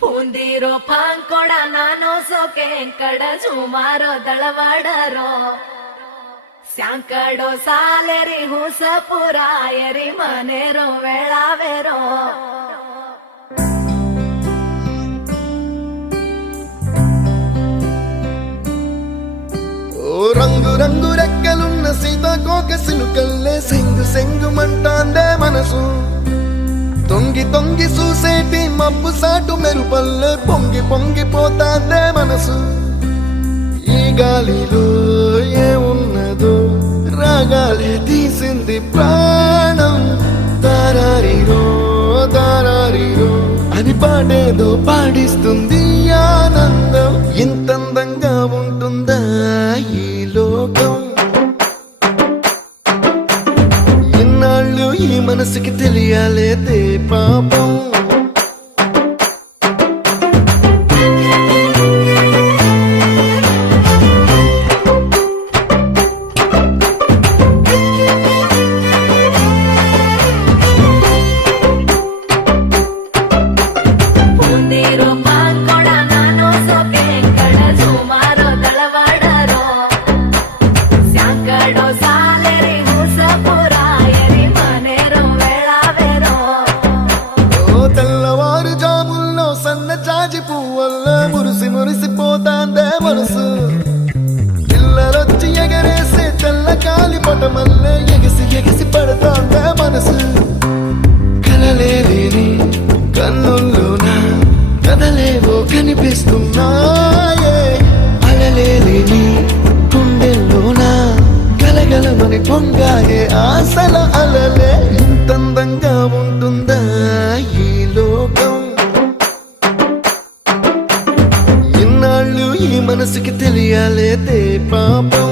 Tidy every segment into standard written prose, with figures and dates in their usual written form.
ಪೂಂದಿರೋ ಪಾಂಕೊಡ ನಾನು ಸೋಕೆ ಕಡ ಸುಮಾರೋ ದಳವಾಡರೋ ಸ್ಯಾಂಕಡೋ ಸಾಲೆರಿ ಹುಸ ಪುರಾಯರಿ ಮನೆರೋ ವೇಳಾವೆರೋ రంగు రంగు రెక్కలున్న సీతాకోక సిలుకల్లే సెంగు సెంగుమంటాందే మనసు తొంగి తొంగి చూసేటి మబ్బు సాటు మెరుపల్లే పొంగి పొంగిపోతాందే మనసు ఈ గాలిలో ఏమున్నదో రాగాలే తీసింది ప్రాణం దారారిరో దారారిరో అని పాడేదో పాడిస్తుంది ఆనందం ఇంతందంగా ఉంటుందా ఈ లోకం ఇన్నాళ్ళు ఈ మనసుకి తెలియాలేదే పాపం మురిసిపోతాందే మనసు పిల్లలొచ్చి ఎగరేసే తెల్ల కాలి పటమల్లే ఎగిసి ఎగిసి పడతాందే మనసు కలలేని కన్నుల్లోన కదలేవో కనిపిస్తున్నాయే అలలేని గుండెల్లోన గలగలమని పొంగాయే ఆశల అలలే ఇంతందంగా ఉంటుందా ఈ లోకం ఈ మనసుకి తెలియాలేదే పాపం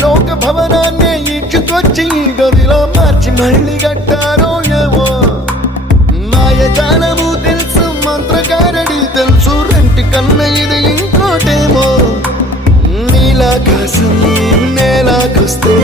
లోక భవనాన్ని ఈడ్చుకొచ్చి గదిలో మార్చి మళ్ళీ కట్టారో ఏమో మాయజాలము తెలుసు మంత్రకారడి తెలుసు రెంటి కన్న ఇది ఇంకోటేమో నీలాకాశం నేలాకొస్తే